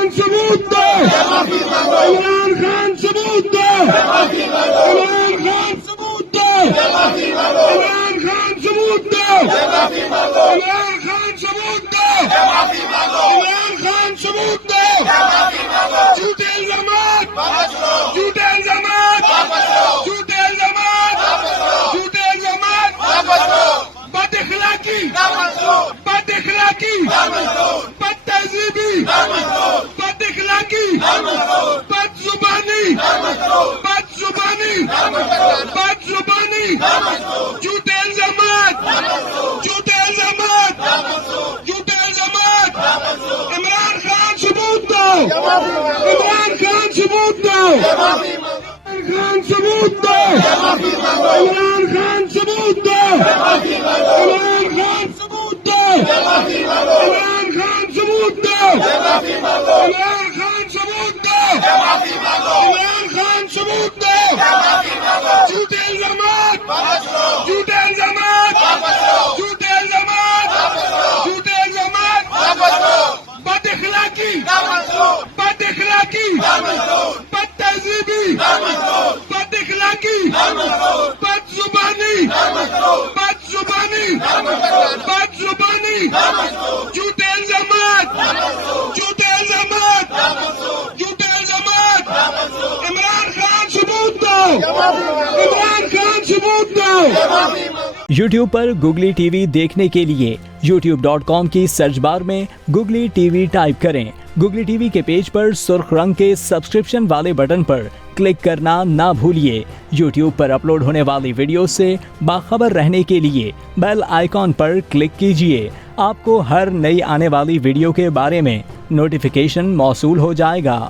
खान सबूत दो, इमरान खान सबूत दो, इमरान खान सबूत दो, इमरान खान सबूत दो, इमरान खान सबूत दो, इमरान खान सबूत दो, झूठे इल्जामात, झूठे इल्जामात, झूठे इल्जामात, झूठे इल्जामात, बदअखलाकी, बदअखलाकी, बदतहजीबी, बदअखलाकी, बदजुबानी, बदजुबानी, बदजुबानी, झूठे इल्जामात, झूठे इल्जामात, झूठे इल्जामात, इमरान खान सबूत दो, इमरान खान सबूत दो, इमरान खान सबूत दो, इमरान खान सबूत दो, इमरान खान सबूत दो, इमरान खान सबूत दो, इमरान खान सबूत दो, इमरान खान सबूत दो, झूठे इल्जामात, झूठे इल्जामात, झूठे इल्जामात, झूठे इल्जामात, बदअखलाकी, बदअखलाकी, बदतहजीबी, बदअखलाकी, बदजुबानी, बदजुबानी, बदजुबानी, झूठे इल्जामात, झूठे इल्जामात, झूठे इल्जामात, इमरान खान सबूत दो, इमरान खान सबूत दो। YouTube पर गुगली टीवी देखने के लिए youtube.com की सर्च बार में गुगली टीवी टाइप करें। गुगली टीवी के पेज पर सुर्ख रंग के सब्सक्रिप्शन वाले बटन पर क्लिक करना ना भूलिए। YouTube पर अपलोड होने वाली वीडियो से बाखबर रहने के लिए बेल आइकॉन पर क्लिक कीजिए। आपको हर नई आने वाली वीडियो के बारे में नोटिफिकेशन मौसूल हो जाएगा।